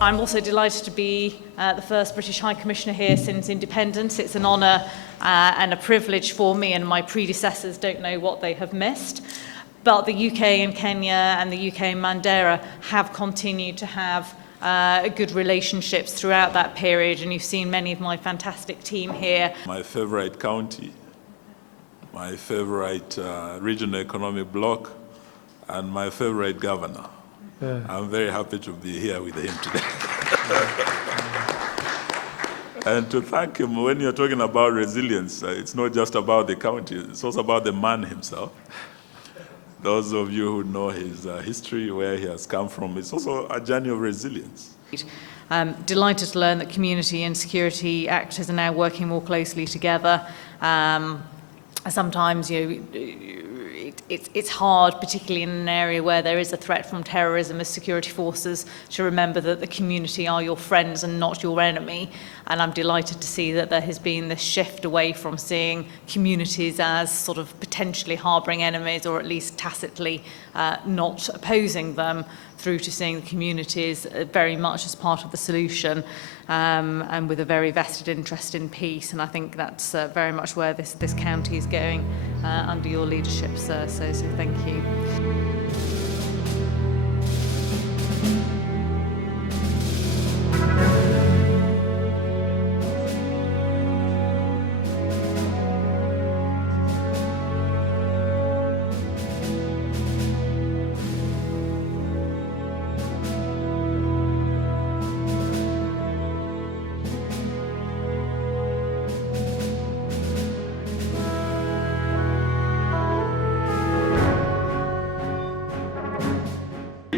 I'm also delighted to be the first British High Commissioner here since independence. It's an honour and a privilege for me, and my predecessors don't know what they have missed. But the UK and Kenya and the UK and Mandera have continued to have good relationships throughout that period, and you've seen many of my fantastic team here. My favourite county, my favourite regional economic bloc, and my favourite governor. I'm very happy to be here with him today. And to thank him, when you're talking about resilience, it's not just about the county, it's also about the man himself. Those of you who know his history, where he has come from, it's also a journey of resilience. Delighted to learn that community and security actors are now working more closely together. Sometimes, it's hard, particularly in an area where there is a threat from terrorism, as security forces, to remember that the community are your friends and not your enemy. And I'm delighted to see that there has been this shift away from seeing communities as sort of potentially harbouring enemies, or at least tacitly not opposing them, through to seeing the communities very much as part of the solution, and with a very vested interest in peace. And I think that's very much where this county is going under your leadership, sir. So thank you.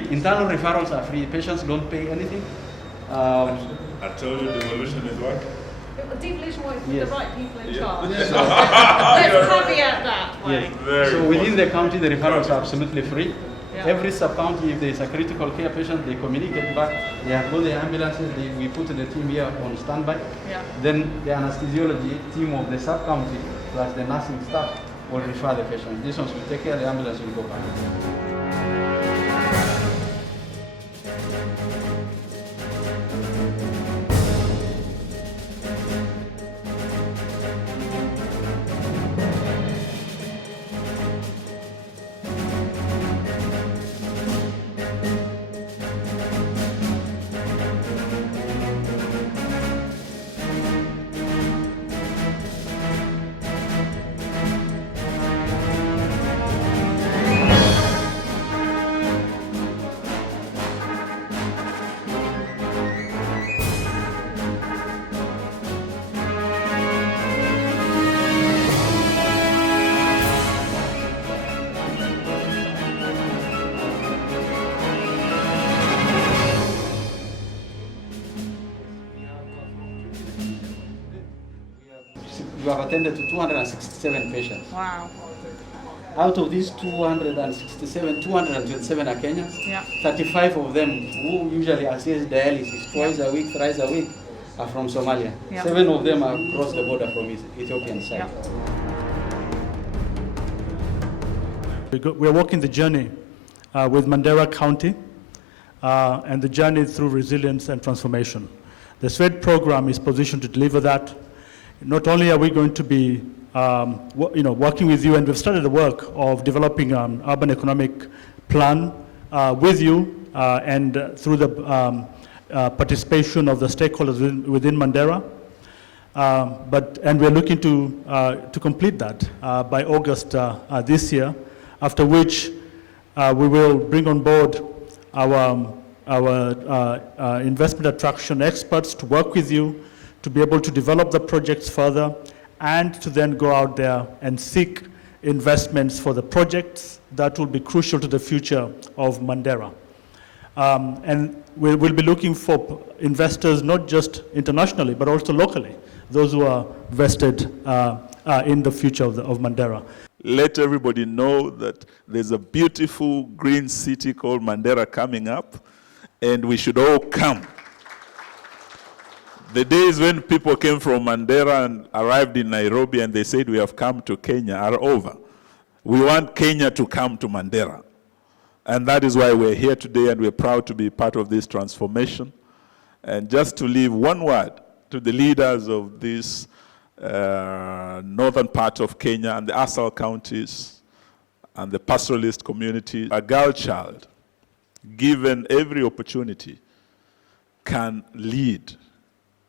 Internal referrals are free. Patients don't pay anything. I told you devolution is what? Devolution works with Yes. the right people in charge. Yes. Let's caveat that way. Yes. So within the county, the referrals are absolutely free. Yeah. Every sub-county, if there is a critical care patient, they communicate back. They have got the ambulances. We put the team here on standby. Yeah. Then the anesthesiology team of the sub-county plus the nursing staff will refer the patient. These ones will take care. The ambulance will go back. We have attended to 267 patients. Wow. Out of these 267, 227 are Kenyans. Yeah. 35 of them who usually access dialysis twice a week, thrice a week are from Somalia. Yeah. 7 of them are across the border from Ethiopian side. Yeah. We're walking the journey with Mandera County and the journey through resilience and transformation. The SWED program is positioned to deliver that. Not only are we going to be working with you, and we've started the work of developing an urban economic plan with you and through the participation of the stakeholders within Mandera. And we're looking to complete that by August this year, after which we will bring on board our investment attraction experts to work with you to be able to develop the projects further and to then go out there and seek investments for the projects that will be crucial to the future of Mandera. And we'll be looking for investors not just internationally, but also locally, those who are vested in the future of Mandera. Let everybody know that there's a beautiful green city called Mandera coming up, and we should all come. The days when people came from Mandera and arrived in Nairobi and they said we have come to Kenya are over. We want Kenya to come to Mandera. And that is why we're here today, and we're proud to be part of this transformation. And just to leave one word to the leaders of this northern part of Kenya and the ASAL counties and the pastoralist community, a girl child, given every opportunity, can lead,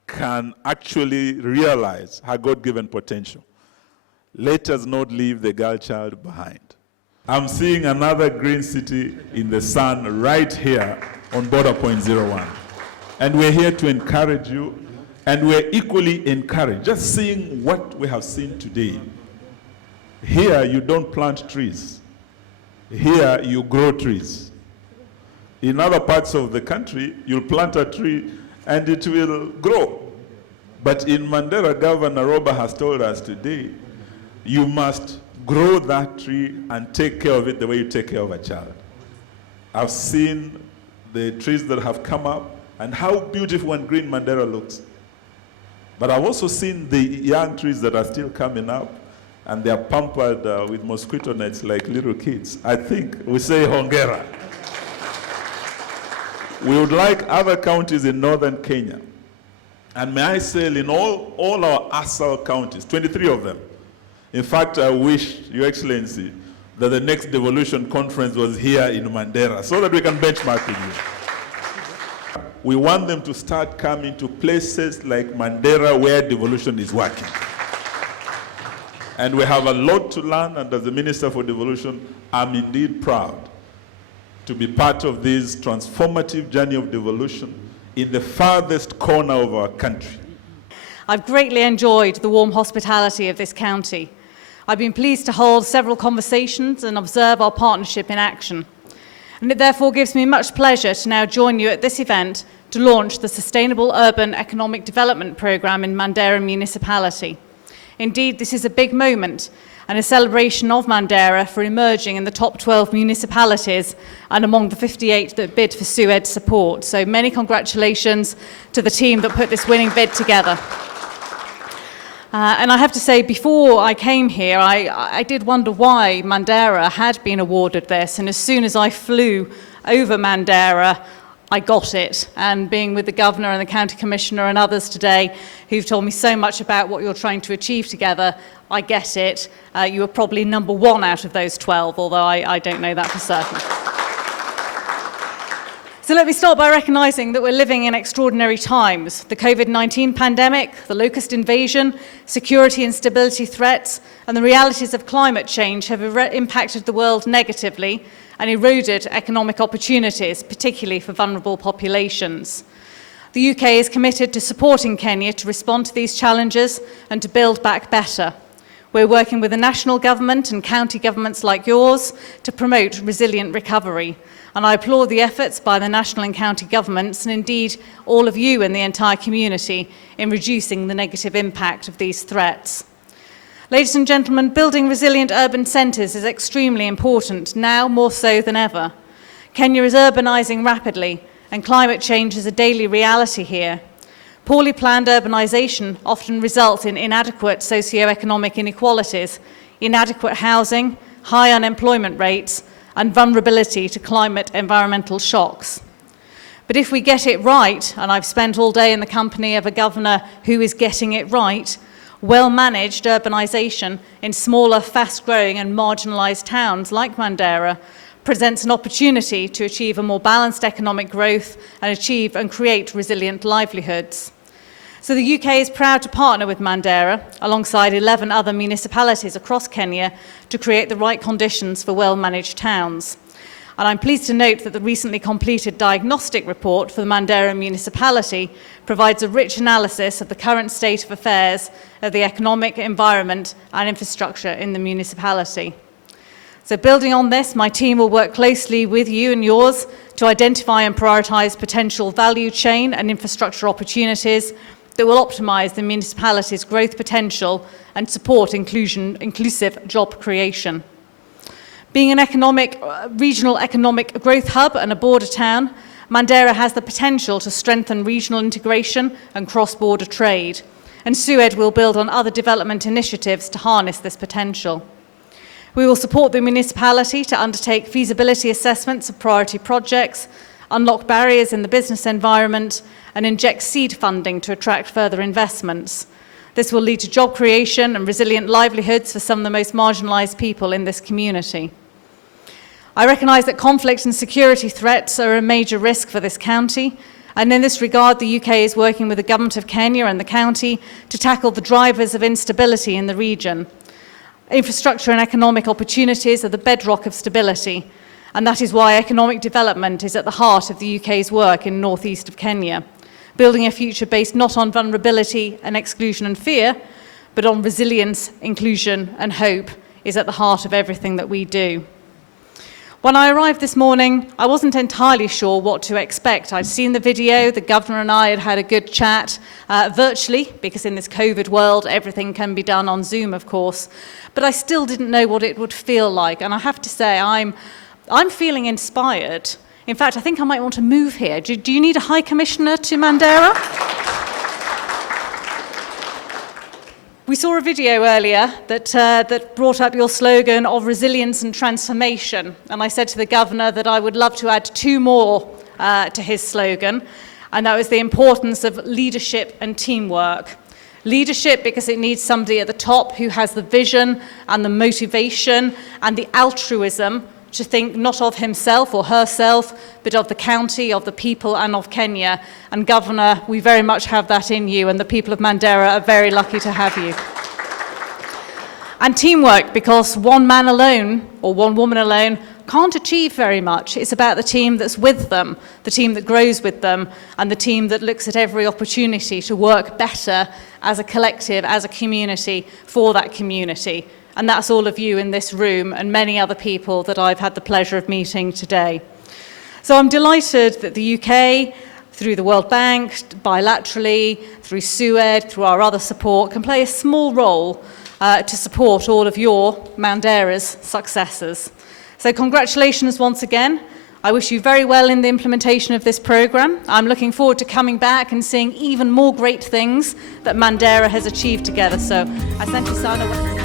can actually realize her God-given potential. Let us not leave the girl child behind. I'm seeing another green city in the sun right here on Border Point 01. And we're here to encourage you, and we're equally encouraged. Just seeing what we have seen today. Here, you don't plant trees. Here, you grow trees. In other parts of the country, you'll plant a tree and it will grow. But in Mandera, Governor Roba has told us today, you must grow that tree and take care of it the way you take care of a child. I've seen the trees that have come up and how beautiful and green Mandera looks. But I've also seen the young trees that are still coming up, and they're pampered with mosquito nets like little kids. I think we say hongera. We would like other counties in northern Kenya, and may I say in all our ASAL counties, 23 of them. In fact, I wish, Your Excellency, that the next devolution conference was here in Mandera so that we can benchmark with you. We want them to start coming to places like Mandera where devolution is working. And we have a lot to learn, and as the Minister for Devolution, I'm indeed proud to be part of this transformative journey of devolution in the farthest corner of our country. I've greatly enjoyed the warm hospitality of this county. I've been pleased to hold several conversations and observe our partnership in action. And it therefore gives me much pleasure to now join you at this event to launch the Sustainable Urban Economic Development Programme in Mandera Municipality. Indeed, this is a big moment and a celebration of Mandera for emerging in the top 12 municipalities and among the 58 that bid for SUED support. So many congratulations to the team that put this winning bid together. And I have to say, before I came here, I did wonder why Mandera had been awarded this. And as soon as I flew over Mandera, I got it. And being with the Governor and the County Commissioner and others today who've told me so much about what you're trying to achieve together, I get it. You were probably number one out of those 12, although I don't know that for certain. So let me start by recognising that we're living in extraordinary times. The COVID-19 pandemic, the locust invasion, security and stability threats, and the realities of climate change have impacted the world negatively and eroded economic opportunities, particularly for vulnerable populations. The UK is committed to supporting Kenya to respond to these challenges and to build back better. We're working with the national government and county governments like yours to promote resilient recovery. And I applaud the efforts by the national and county governments, and indeed all of you in the entire community, in reducing the negative impact of these threats. Ladies and gentlemen, building resilient urban centres is extremely important, now more so than ever. Kenya is urbanising rapidly, and climate change is a daily reality here. Poorly planned urbanisation often results in inadequate socio-economic inequalities, inadequate housing, high unemployment rates, and vulnerability to climate environmental shocks. But if we get it right, and I've spent all day in the company of a governor who is getting it right, well-managed urbanisation in smaller, fast-growing and marginalised towns like Mandera presents an opportunity to achieve a more balanced economic growth and achieve and create resilient livelihoods. So the UK is proud to partner with Mandera alongside 11 other municipalities across Kenya to create the right conditions for well-managed towns. And I'm pleased to note that the recently completed diagnostic report for the Mandera municipality provides a rich analysis of the current state of affairs of the economic, environment and infrastructure in the municipality. So building on this, my team will work closely with you and yours to identify and prioritise potential value chain and infrastructure opportunities that will optimise the municipality's growth potential and support inclusive job creation. Being an regional economic growth hub and a border town, Mandera has the potential to strengthen regional integration and cross-border trade, and SUED will build on other development initiatives to harness this potential. We will support the municipality to undertake feasibility assessments of priority projects, unlock barriers in the business environment, and inject seed funding to attract further investments. This will lead to job creation and resilient livelihoods for some of the most marginalised people in this community. I recognise that conflict and security threats are a major risk for this county, and in this regard, the UK is working with the Government of Kenya and the county to tackle the drivers of instability in the region. Infrastructure and economic opportunities are the bedrock of stability, and that is why economic development is at the heart of the UK's work in northeast of Kenya. Building a future based not on vulnerability and exclusion and fear, but on resilience, inclusion and hope is at the heart of everything that we do. When I arrived this morning, I wasn't entirely sure what to expect. I'd seen the video, the governor and I had a good chat virtually, because in this COVID world, everything can be done on Zoom, of course. But I still didn't know what it would feel like. And I have to say, I'm feeling inspired. In fact, I think I might want to move here. Do you need a High Commissioner to Mandera? We saw a video earlier that brought up your slogan of resilience and transformation. And I said to the governor that I would love to add 2 more to his slogan. And that was the importance of leadership and teamwork. Leadership because it needs somebody at the top who has the vision and the motivation and the altruism to think not of himself or herself, but of the county, of the people, and of Kenya. And Governor, we very much have that in you, and the people of Mandera are very lucky to have you. And teamwork, because one man alone, or one woman alone, can't achieve very much. It's about the team that's with them, the team that grows with them, and the team that looks at every opportunity to work better as a collective, as a community, for that community. And that's all of you in this room and many other people that I've had the pleasure of meeting today. So I'm delighted that the UK, through the World Bank, bilaterally, through SUED, through our other support, can play a small role to support all of your Mandera's successes. So congratulations once again. I wish you very well in the implementation of this programme. I'm looking forward to coming back and seeing even more great things that Mandera has achieved together. So, asante sana.